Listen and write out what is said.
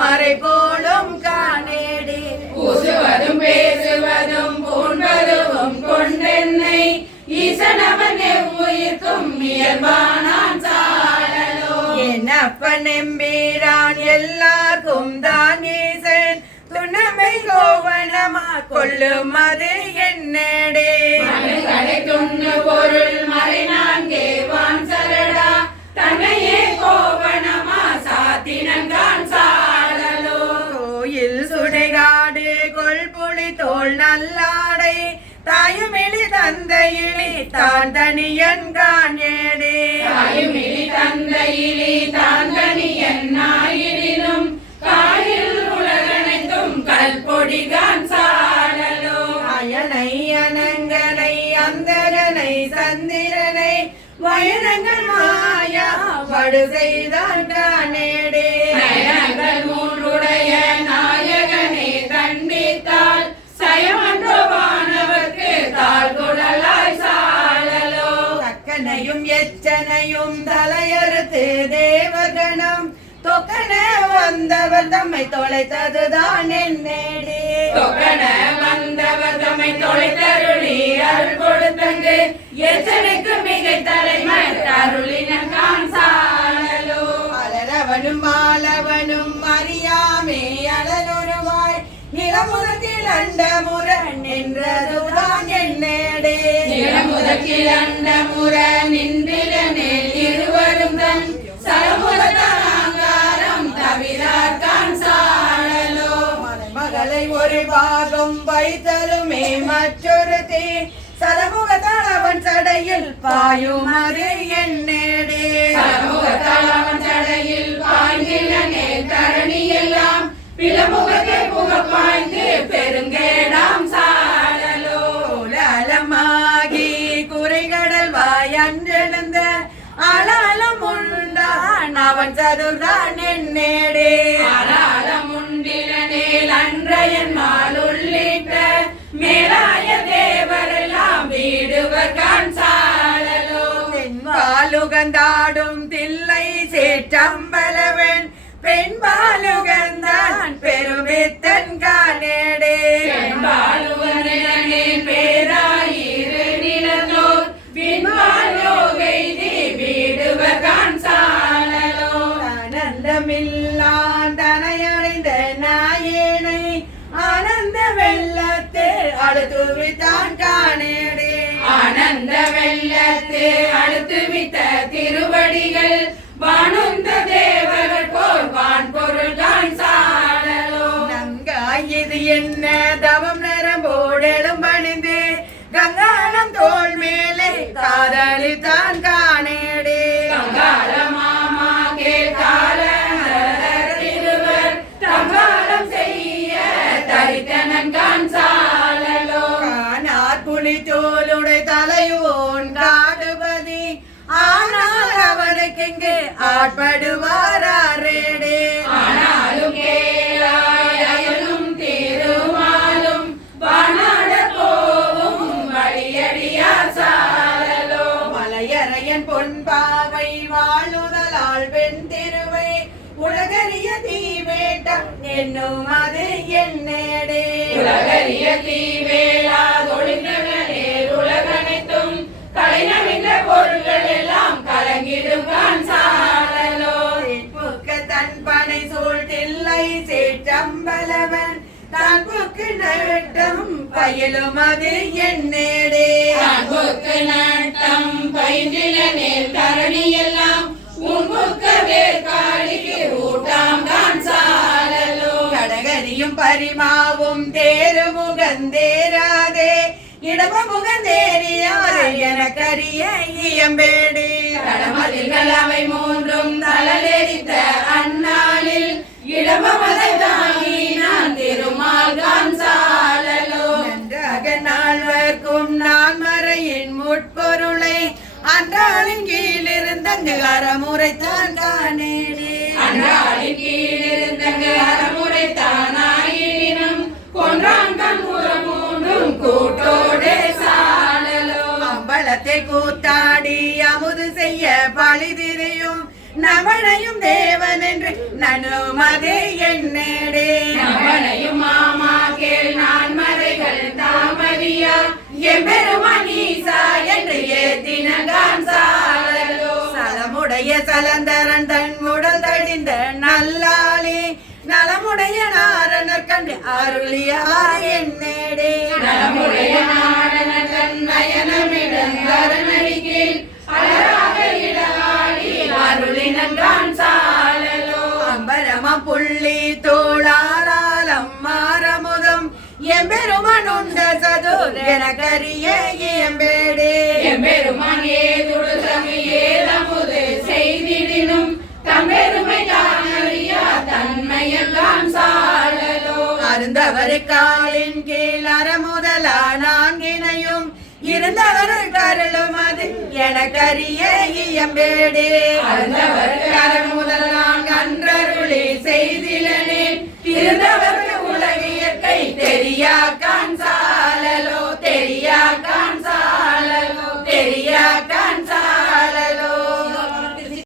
மறை போலும் காணேடி. பூசுவதும் பேசுவதும் பூண்பதுவும் கொண்டென்னை. ஈசனவன் எவ்வுயிர்க்கும் இயல்பானான் சாடலோ என்னப்பன் எம்பீரான் எல்லாருக்கும் தான் ஈசன். துணமை கோவணமா கொள்ளும் அது என்னடே. துண்ணு கொள்புளி தோல் நல்லாடை தாயுமிழி தந்தையிலி தான் தனியன் காணேடே. தாயுமிழி தந்தையிலே தாந்தனியன் நாயினும் காயில் உலகனைத்தும் கல்பொடிகான் சாடலோ. அயனை அனங்கனை அந்தகனை சந்திரனை வயனங்கள் மாயா படு செய்தான் காணேடே தக்கனையும் எச்சனையும் தலையறுத்து தேவகணம். தொக்கன வந்தவர் தம்மை தொலைத்ததுதான் என்னேடே. தொகன வந்தவர் தம்மை தொலைத்தருளி அருள் கொடுத்தங்கு. எச்சனைக்கு மிகை தலைமர் அருளினன் கான் சாழலோ அலரவனும் மாலவனும் அறியாமே அலனுருவாய் நிலமுதத்தில் அண்டமுற நின்றதுதான் என்னேடே நிலமுதக்கில் அண்ட முற நின்றில மேல் இருவரும் தன் சலமுகத்தாங்காரம் தவிரார்கான் சாழலோ. மகளை ஒரு பாகம் வைத்தலுமே மற்றொரு தீ. சதமுகத்தால் அவன் சடையில் பாயும் அது என்ன அவன் சதுர்தான் என்னேடே ஆளாளம் உண்டில நேல் அன்றையன் மால் உள்ளிட்ட மேலாய தேவரெல்லாம் வீடுவர் கான் சாழலோ தென்பாலுகந்தாடும் தில்லை சேற்றம்பலவன். பெண்பாலுகந்தான் வெள்ளத்து அடுத்து வித்த திருவடிகள். வானுந்த தேவர்கள் போர் வான் பொருள் தான் சாழலோ நங்காய் இது என்ன? தவம் நரம்போடெலும் பணிந்து. கங்காளம் தோல் மேலே காதலித்தான் காணேடே. கங்காள மாமா கேட்டால தங்காளம் செய்ய தரித்தனன் கான் சாழலோ காணார் புலி தோலுடை தலையோன் இங்கு ஆட்படுவாரேடே ஆனாலும் கேளாயனும் திருமாலும் வானாட போவும் வழியடியார் சாழலோ மலையறையன் பொன்பாவை வாழுதலால் வெண் திருவை உலகறிய தீவேட்டம் என்னும் அது என்னேடே உலகறிய தீவேலா தொழில்களே சேற்றம்பலவன் தான் புக்கு நட்டம் பயிலும் அது என்னேடே அன்புக்கு நட்டம் பயின்றில நேர் தரணி எல்லாம். உன்புக்க வேர்காலிக்கு ஊட்டாம் கான் சாழலோ கடகரியும் பரிமாவும் தேரு முகந்தேராதே இடம முகந்தேரியார் எனக்கரிய இயம்பேடே. கடமதில்கள் அவை மூன்றும் முட்பொருளை அன்றாளின் கீழிருந்தங்கு அறமுறைத்தான் காணேடே அன்றாளின் கீழிருந்தங்கு அறமுறை தானாயினும் கொன்றான் கண் மூன்றும் கூட்டோடே சாழலோ. அம்பலத்தை கூத்தாடி அமுது செய்ய பழிதிரியும் நவனையும் தேவன் என்று நனுமதே என்னேடே அவனையும் மாமா கேள் நான் மறைகள் தாமதியா? எம்பெருமான் ஈசா என்று சலமுடைய சலந்தரன் தன் உடல் தடிந்த நல்லாளே. நலமுடைய நாரணர் கண்டு அருளியார் என்னேடே. நலமுடைய நாடன தன் சாலலோ அம்பரம புள்ளி தோளாரால் அம்மாரமுதம் எம்பெருமன் உண்ட சதுர் எனக்கரிய இயம்பேடே எல்லாம் சாழலோ. அருந்தவர் காலின் கீழ் அறமுதலா நான்கினையும் இருந்தவர் கருளும் அது எனக்கரிய இயம்பேடே. அருந்தவர் கரமுதலாம் கன்றருளி செய்திலனே. இருந்தவர் உலக இயற்கை தெரியாக்க